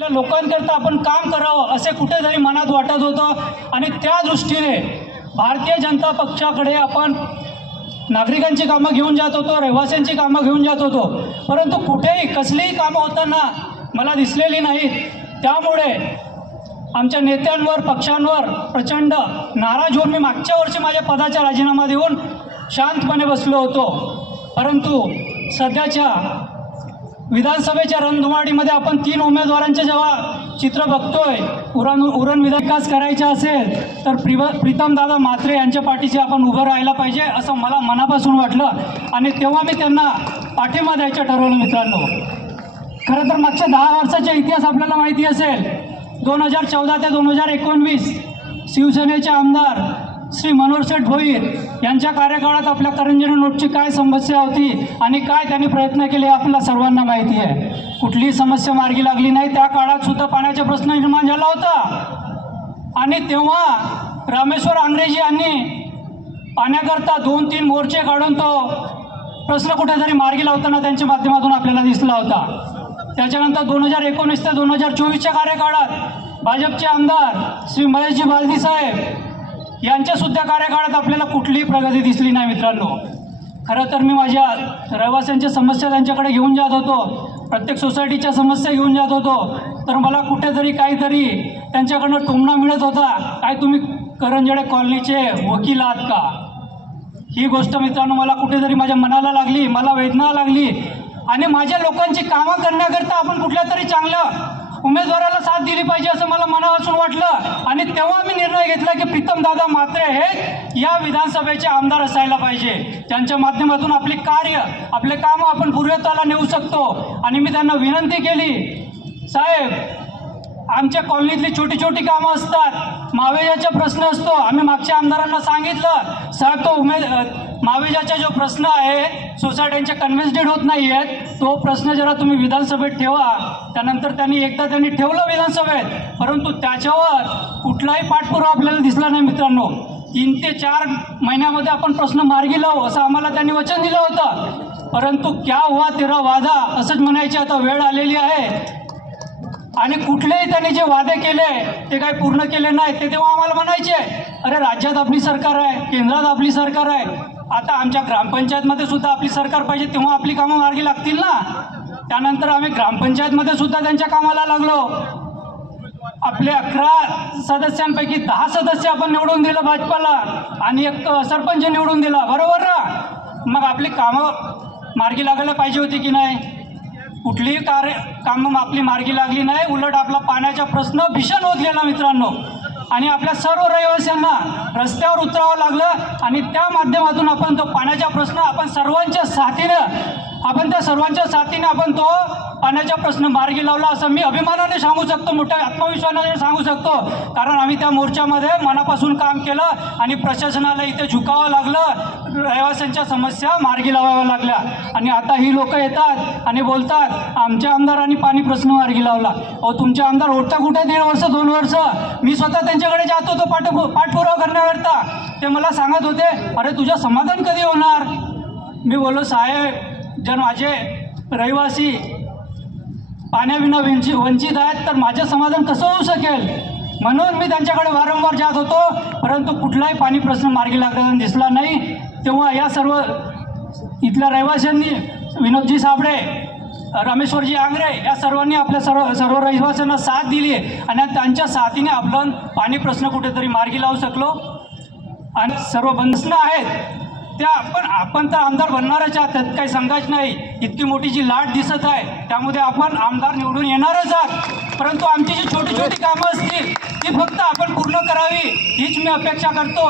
लोकांकरता आपण काम करावं असे कुठेतरी मनात वाटत होतं. आणि त्या दृष्टीने भारतीय जनता पक्षाकडे आपण नागरिकांची कामं घेऊन जात होतो रहिवाशांची कामं घेऊन जात होतो. परंतु कुठेही कसलीही कामं होताना मला दिसलेली नाहीत त्यामुळे आमच्या नेत्यांवर पक्षांवर प्रचंड नाराज होऊन मी मागच्या वर्षी माझ्या पदाचा राजीनामा देऊन शांतपणे बसलो होतो. परंतु सध्याच्या विधानसभेच्या रणधुमाडीमध्ये आपण तीन उमेदवारांचे जेव्हा चित्र बघतोय उरण उरण विकास करायचा असेल तर प्रिव प्रीतमदादा म्हात्रे यांच्या पाठीशी आपण उभं राहायला पाहिजे असं मला मनापासून वाटलं. आणि तेव्हा मी त्यांना पाठिंबा द्यायचं ठरवलं मित्रांनो. खरं तर मागच्या दहा वर्षाचा इतिहास आपल्याला माहिती असेल दोन हजार चौदा ते दोन हजार एकोणवीस शिवसेनेचे आमदार श्री मनोहर शेठ भोईर यांच्या कार्यकाळात आपल्या करंजनी नोटची काय समस्या होती आणि काय त्यांनी प्रयत्न केले आपल्या आपल्याला सर्वांना माहिती आहे. कुठलीही समस्या मार्गी लागली नाही. त्या काळात सुद्धा पाण्याचा प्रश्न निर्माण झाला होता. आणि तेव्हा रामेश्वर आंग्रेजी यांनी पाण्याकरता दोन तीन मोर्चे काढून तो प्रश्न कुठेतरी मार्गी लावताना त्यांच्या माध्यमातून आपल्याला दिसला होता. त्याच्यानंतर दोन हजार एकोणीस ते दोन हजार चोवीसच्या कार्यकाळात भाजपचे आमदार श्री महेशजी बालदी साहेब यांच्या सुद्धा कार्यकाळात आपल्याला कुठलीही प्रगती दिसली नाही मित्रांनो. खरं तर मी माझ्या रहिवाशांच्या समस्या त्यांच्याकडे घेऊन जात होतो. प्रत्येक सोसायटीच्या समस्या घेऊन जात होतो. तर मला कुठेतरी काहीतरी त्यांच्याकडनं टोमणा मिळत होता. काय तुम्ही करंजडे कॉलनीचे वकील आहात का? ही गोष्ट मित्रांनो मला कुठेतरी माझ्या मनाला लागली मला वेदना लागली. आणि माझ्या लोकांची कामं करण्याकरता आपण कुठल्या तरी चांगलं उमेदवाराला साथ दिली पाहिजे. वाटलं. आणि तेव्हा मी निर्णय घेतला की प्रीतम दादा मात्रे हे या विधानसभेचे आमदार असायला पाहिजे. त्यांच्या माध्यमातून आपले कार्य आपले कामं आपण पूर्वताला नेऊ शकतो. आणि मी त्यांना विनंती केली साहेब आमच्या कॉलनीतली छोटी छोटी कामं असतात. मावेजाचा प्रश्न असतो. आम्ही मागच्या आमदारांना सांगितलं सर तो उमेद अ, मावेजाचा जो प्रश्न आहे सोसायट्यांच्या कन्व्हिन्स्टेड होत नाही आहेत तो प्रश्न जरा तुम्ही विधानसभेत ठेवा. त्यानंतर त्यांनी एकदा त्यांनी ठेवलं विधानसभेत. परंतु त्याच्यावर कुठलाही पाठपुरावा आपल्याला दिसला नाही मित्रांनो. तीन ते चार महिन्यामध्ये आपण प्रश्न मार्गी लावू असं आम्हाला त्यांनी वचन दिलं होतं. परंतु क्या हुआ तेरा वादा? असंच म्हणायची आता वेळ आलेली आहे. आणि कुठलेही त्यांनी जे वादे केले ते काही पूर्ण केले नाही ते तेव्हा आम्हाला म्हणायचे अरे राज्यात आपली सरकार आहे केंद्रात आपली सरकार आहे. आता आमच्या ग्रामपंचायतमध्ये सुद्धा आपली सरकार पाहिजे तेव्हा आपली कामं मार्गी लागतील ना? त्यानंतर आम्ही ग्रामपंचायतमध्ये सुद्धा त्यांच्या कामाला लागलो. आपले अकरा सदस्यांपैकी दहा सदस्य आपण निवडून दिलं भाजपाला आणि एक सरपंच निवडून दिला. बरोबर ना? मग आपली कामं मार्गी लागायला पाहिजे होती की नाही? कुठलीही कार्य कामं आपली मार्गी लागली नाही उलट आपला पाण्याचा प्रश्न भीषण होत गेला मित्रांनो. आणि आपल्या सर्व रहिवाशांना रस्त्यावर उतरावं लागलं आणि त्या माध्यमातून आपण तो पाण्याचा प्रश्न आपण सर्वांच्या साथीनं आपण त्या सर्वांच्या साथीने आपण तो पाण्याचा प्रश्न मार्गी लावला असं मी अभिमानाने सांगू शकतो मोठ्या आत्मविश्वासाने सांगू शकतो. कारण आम्ही त्या मोर्चामध्ये मनापासून काम केलं आणि प्रशासनाला इथे झुकावं लागलं. रहिवाशांच्या समस्या मार्गी लावाव्या लागल्या. आणि आता ही लोक येतात आणि बोलतात आमच्या आमदारांनी पाणी प्रश्न मार्गी लावला. अहो तुमचे आमदार होता कुठे? दीड वर्ष दोन वर्ष. मी स्वतः त्यांच्याकडे जात होतो पाठ पाठपुरावा करण्याकरता. ते मला सांगत होते अरे तुझं समाधान कधी होणार? मी बोललो साहेब जर माझे रहिवासी पाण्याविना विंची वंचित आहेत तर माझं समाधान कसं होऊ शकेल? म्हणून मी त्यांच्याकडे वारंवार जात होतो परंतु कुठलाही पाणी प्रश्न मार्गी लागताना दिसला नाही. तेव्हा या सर्व इथल्या रहिवाशांनी विनोदजी साबळे रामेश्वरजी आंग्रे या सर्वांनी आपल्या सर्व सर्व रहिवाशांना साथ दिली आणि त्यांच्या साथीने आपण पाणी प्रश्न कुठेतरी मार्गी लावू शकलो. आणि सर्व बंधनं आहेत. त्या आपण आपण तर आमदार बनणारच आहात त्यात काही सांगायचं नाही. इतकी मोठी जी लाट दिसत आहे त्यामध्ये आपण आमदार निवडून येणारच आहात. परंतु आमची जी छोटी छोटी कामं असतील ती फक्त आपण पूर्ण करावी हीच मी अपेक्षा करतो.